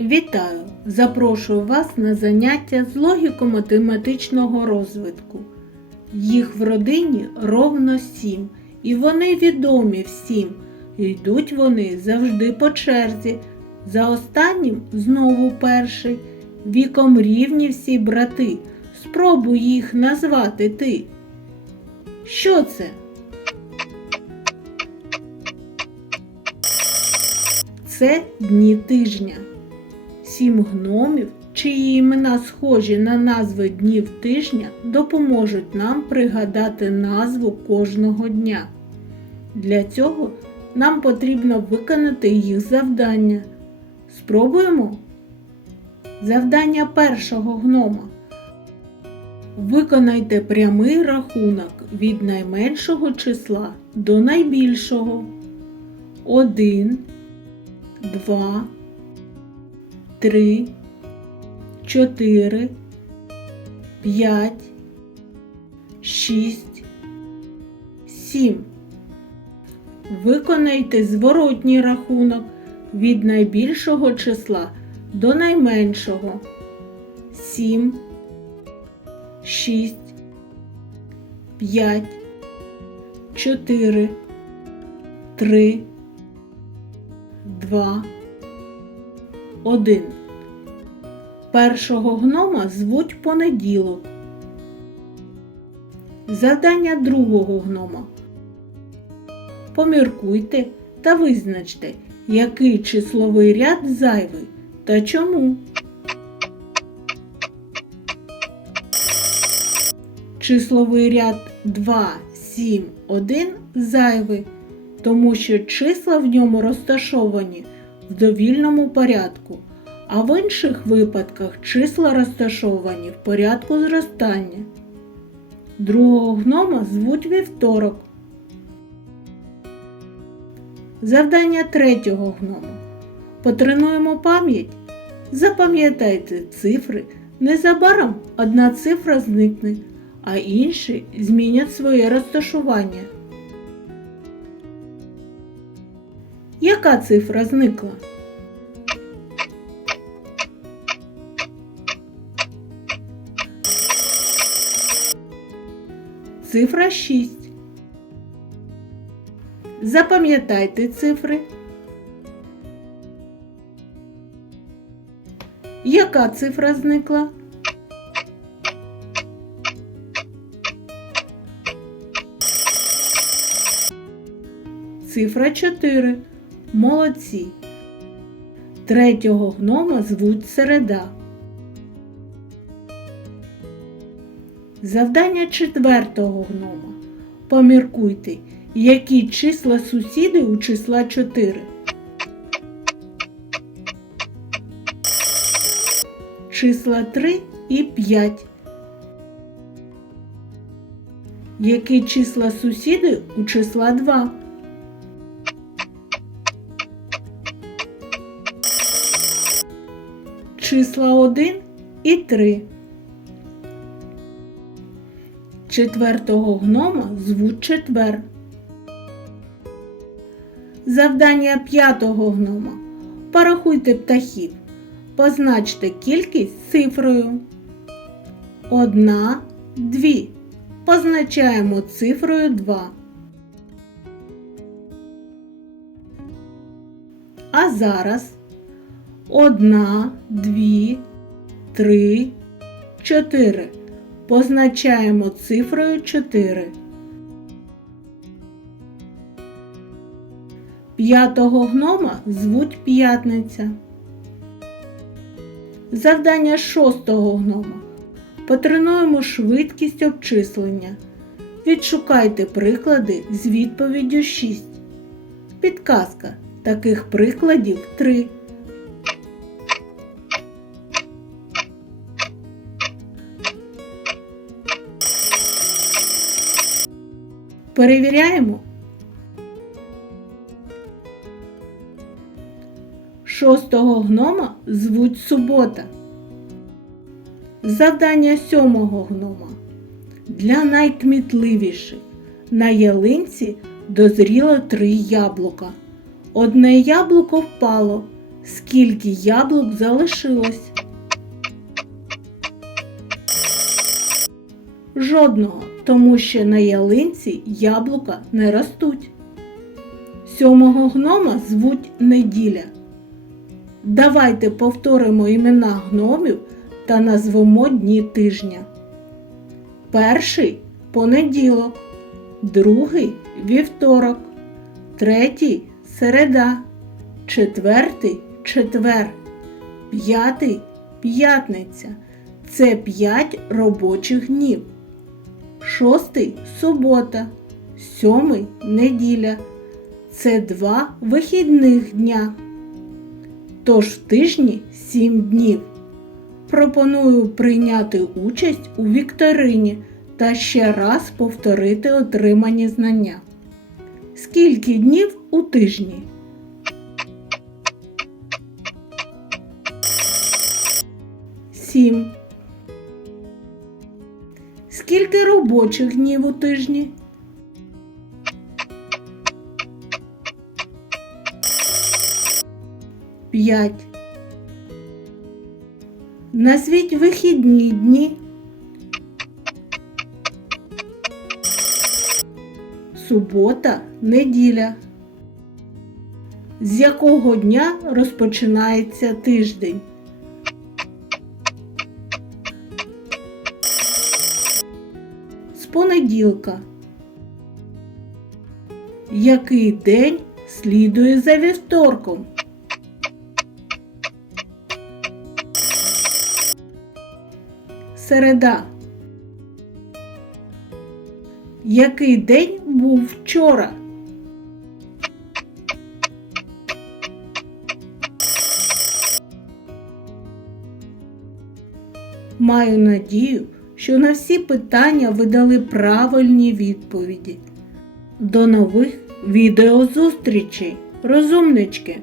Вітаю! Запрошую вас на заняття з логіко-математичного розвитку. Їх в родині ровно сім, і вони відомі всім. Йдуть вони завжди по черзі. За останнім знову перший. Віком рівні всі брати. Спробуй їх назвати ти. Що це? Це дні тижня. Сім гномів, чиї імена схожі на назви днів тижня, допоможуть нам пригадати назву кожного дня. Для цього нам потрібно виконати їх завдання. Спробуємо? Завдання першого гнома. Виконайте прямий рахунок від найменшого числа до найбільшого. Один, два, три, чотири, п'ять, шість, сім. Виконайте зворотній рахунок від найбільшого числа до найменшого. Сім, шість, п'ять, чотири, три, два, один. Першого гнома звуть понеділок. Завдання другого гнома. Поміркуйте та визначте, який числовий ряд зайвий та чому. Числовий ряд 2, 7, 1 зайвий, тому що числа в ньому розташовані в довільному порядку, а в інших випадках числа розташовані в порядку зростання. Другого гнома звуть вівторок. Завдання третього гнома. Потренуємо пам'ять. Запам'ятайте цифри. Незабаром одна цифра зникне, а інші змінять своє розташування. Яка цифра зникла? Цифра 6. Запам'ятайте цифри. Яка цифра зникла? Цифра 4. Молодці. Третього гнома звуть середа. Завдання четвертого гнома. Поміркуйте, які числа сусіди у числа 4. Числа 3 і 5. Які числа сусіди у числа 2? Числа 1 і 3. Четвертого гнома звуть четвер. Завдання п'ятого гнома. Порахуйте птахів. Позначте кількість цифрою. Одна, дві. Позначаємо цифрою 2. А зараз одна, дві, три, чотири. Позначаємо цифрою 4. П'ятого гнома звуть п'ятниця. Завдання шостого гнома. Потренуємо швидкість обчислення. Відшукайте приклади з відповіддю 6. Підказка. Таких прикладів 3. Перевіряємо. Шостого гнома звуть субота. Завдання сьомого гнома. Для найкмітливіших. На ялинці дозріло три яблука. Одне яблуко впало, Скільки яблук залишилось? Жодного, тому що на ялинці яблука не ростуть. Сьомого гнома звуть неділя. Давайте повторимо імена гномів та назвемо дні тижня. Перший понеділок, другий вівторок, третій середа, четвертий четвер, п'ятий п'ятниця. Це п'ять робочих днів. Шостий субота, сьомий неділя. Це два вихідних дня. Тож в тижні сім днів. Пропоную прийняти участь у вікторині та ще раз повторити отримані знання. Скільки днів у тижні? Сім. Скільки робочих днів у тижні? П'ять. Назвіть вихідні дні. Субота, неділя. З якого дня розпочинається тиждень? Понеділка. Який день слідує за вівторком? Середа. Який день був вчора? Маю надію, що на всі питання ви дали правильні відповіді. До нових відеозустрічей, розумнички!